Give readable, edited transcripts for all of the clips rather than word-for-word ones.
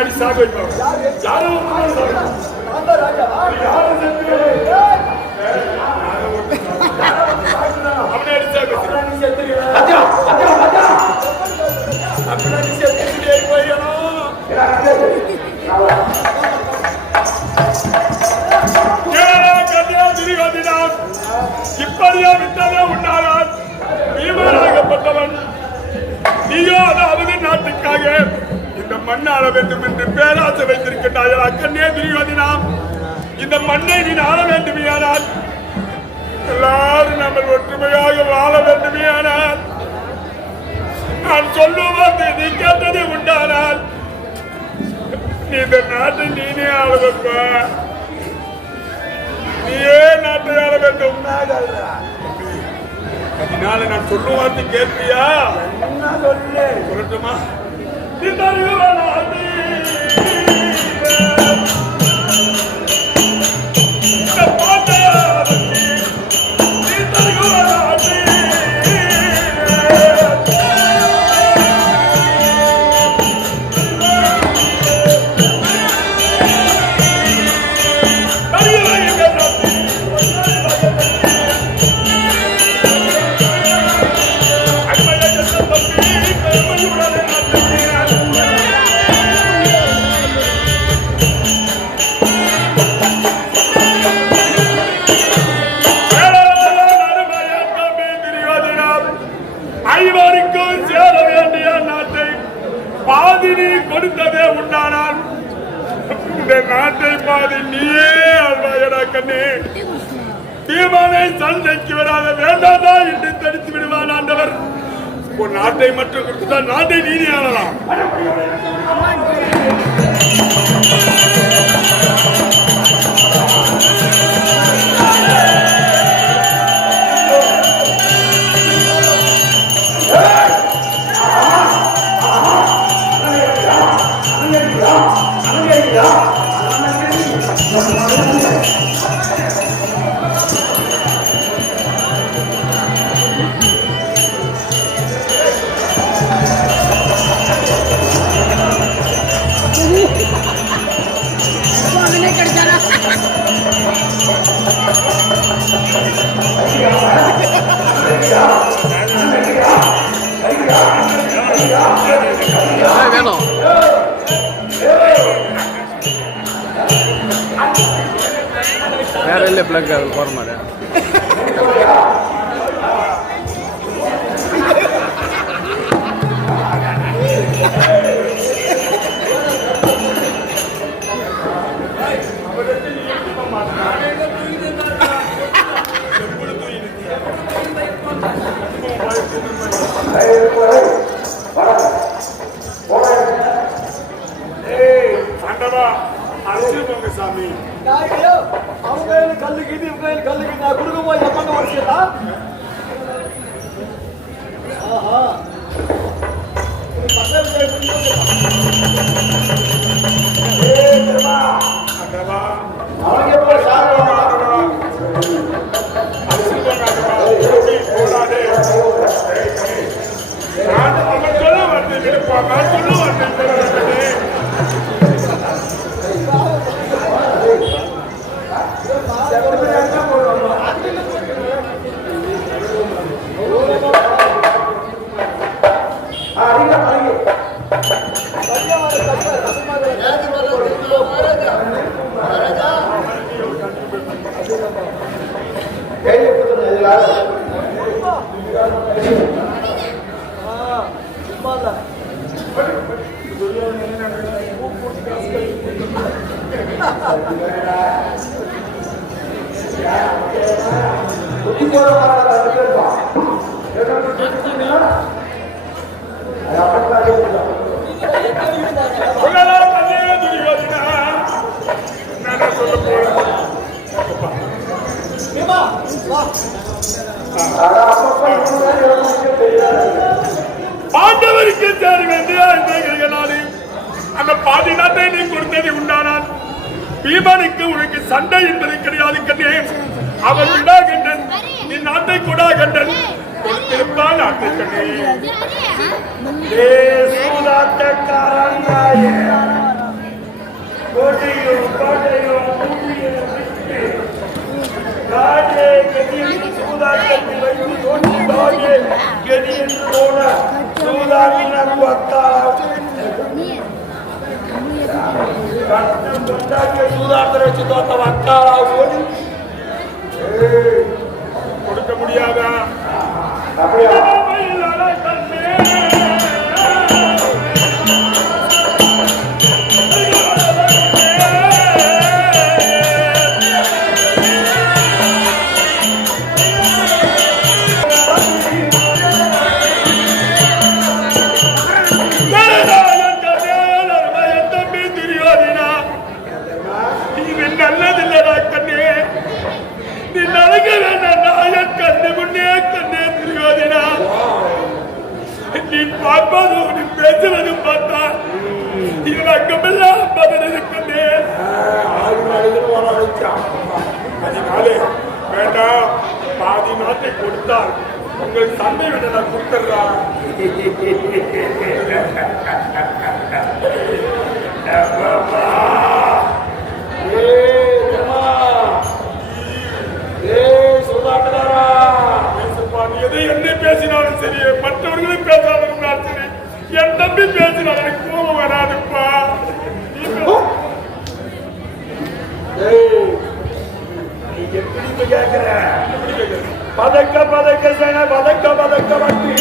அடி சாக வைப்பாங்க. யாரும் அவனை அடி சாக இப்படியா விட்டதே உண்டானால் பீமனாகப்பட்டவன் நீயோ அதாவது நாட்டுக்காக இந்த மண்ணாள வேண்டும் என்று பேராசை வைத்திருக்கின்றாயா கண்ணே துரியோதனா? இந்த மண்ணை நீ ஆள வேண்டுமையானால் எல்லாரும் நம்ம ஒற்றுமையாக வாழ வேண்டுமையானால் நான் சொல்லுவது நீ கேட்டதே உண்டானால் நீ இந்த நாட்டை நீனே ஆள வைப்ப. நீயே நாட்டை ஆள வேண்டும். அதனால நான் சொல்லும் வார்த்தை கேட்பியா? சொல்லட்டுமா? கொடுத்ததே உண்டானால் இந்த நாட்டை பாதி நீயே ஆழ்வாயடா கண்ணே. தீமானை சந்தைக்கு வராத வேண்டாதா என்று தடுத்து விடுவான் ஆண்டவர். ஒரு நாட்டை மட்டும் கொடுத்துதான் நாட்டை நீனே ஆளலாம். வேணும் வேற இல்லை பிளக் அது போற மாதிரி சாமி அவங்க கல்லுக்கு கல்லுக்கு நான் கொடுக்க போய் எப்பங்க வச்சுட்டா பாண்டவருக்கு சேர வேண்டிய அந்த பாதி நாட்டை நீ கொடுத்தது உண்டானால் பீமனுக்கு உனக்கு சண்டை என்பது கிடையாது கண்ணே. அவன் உண்டாகின்றன் நீ நாட்டை கூட கண்டன் கொடுத்திருப்பான் நாட்டை கண்ணே. கோட்டையும் கோட்டையும் பூமியையும் விட்டு ராஜே கதியின் சூதாட்டத்தில் வைத்து தோன்றி ராஜே கதியின் போன சூதாட்டினர் வத்தா கஷ்டம் கொண்டாடிய சூதாட்டத்தை வச்சு தோத்த வத்தாளா ஓடி கொடுக்க முடியாதா அப்படியா நல்லதில்லடா கண்ணே நீ நடக்க வேண்டாம் நாயன் கண்ணு முன்னே கண்ணே திருவாதினா நீ பார்ப்பது நீ பேசுவது பார்த்தா இவன் அங்கமெல்லாம் பதினது கண்ணே அதனாலே வேண்டாம் பாதி நாட்டை கொடுத்தால் உங்கள் சண்டை விட நான் கொடுத்துட்றான் எதை என்ன பேசினாலும் சரி மற்றவர்களும் பேசாலும் சரி என் தம்பி பேசினால் எனக்கு கோபம் வராதுப்பா நீ எப்படி கேட்கிற பதக்க பதக்க சேன பதக்க பதக்க வட்டி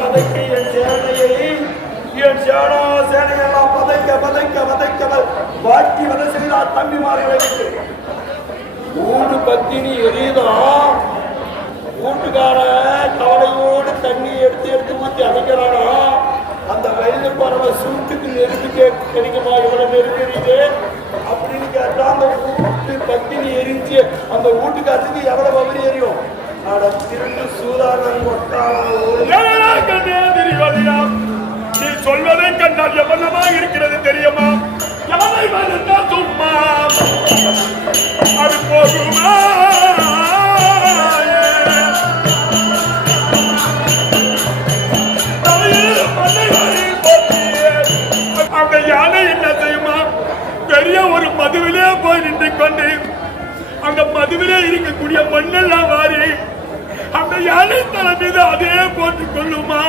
பதக்கி என் சேனையை என் சேனா சேனையெல்லாம் பதைக்க பதைக்க பதைக்க வாக்கி வத செய்தால் தம்பிமார்களுக்கு ஊடு பத்தினி எரியுதான் வீட்டுக்கார கவலையோடு தண்ணி எடுத்து எடுத்து ஊற்றி அடைக்கிறானா அந்த வயது பறவை சூட்டுக்கு நெருப்பு கிடைக்குமா இவ்வளவு நெருங்கிறீங்க அப்படின்னு கேட்டா அந்த வீட்டு பத்தினி எரிஞ்சு அந்த வீட்டுக்காரத்துக்கு எவ்வளவு பகுதி எரியும் திருட்டு சூதானம் நீ சொல்வதை கண்டால் எவ்வளவா இருக்கிறது தெரியுமா யாரை சும்மா அது போகுமா அந்த யானை என்ன செய்யுமா பெரிய ஒரு மதுவிலே போய் நின்று கொண்டு அந்த மதுவிலே இருக்கக்கூடிய மண்ணெல்லாம் வாரி அந்த யானை தலை மீது அதே போட்டுக் கொள்ளுமா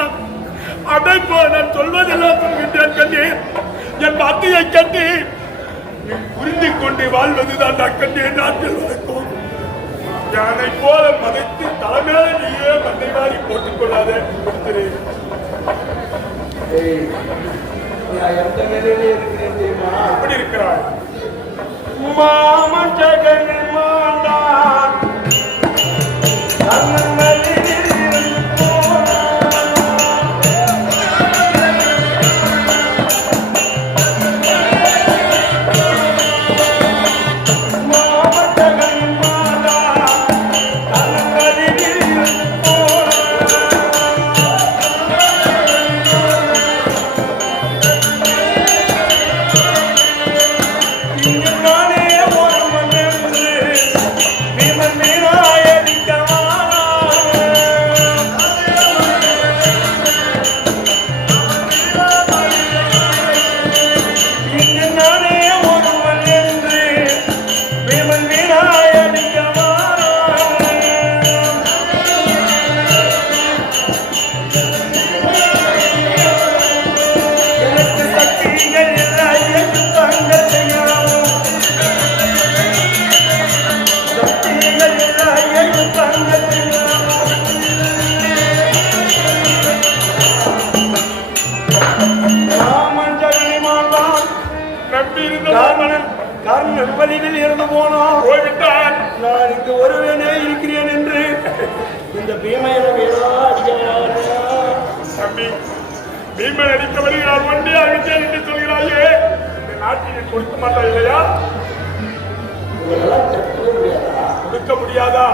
அதை போல நான் சொல்வதெல்லாம் சொல்கின்றேன் கண்ணே என் வார்த்தையை கண்டு புரிந்து கொண்டு வாழ்வதுதான் கண்ணே நாட்டில் வழக்கம் யானை போல மதைத்து தலைமையில நீயே மண்ணை வாரி போட்டுக் கொள்ளாத எந்த நிலையிலே இருக்கிறேன் தெரியுமா எப்படி இருக்கிறாய் மாமன் ஜெகன் மாண்டான் நம்பலில் இருந்து போனோம் போய்விட்டான் நான் இங்கு ஒருவனே இருக்கிறேன் என்று இந்த பீமையிடம் ஏதோ தம்பி பீமை அடிக்க வருகிறார் ஒன்றே அழித்தேன் என்று சொல்கிறாயே இந்த நாட்டினை கொடுக்க மாட்டா இல்லையா கொடுக்க முடியாதா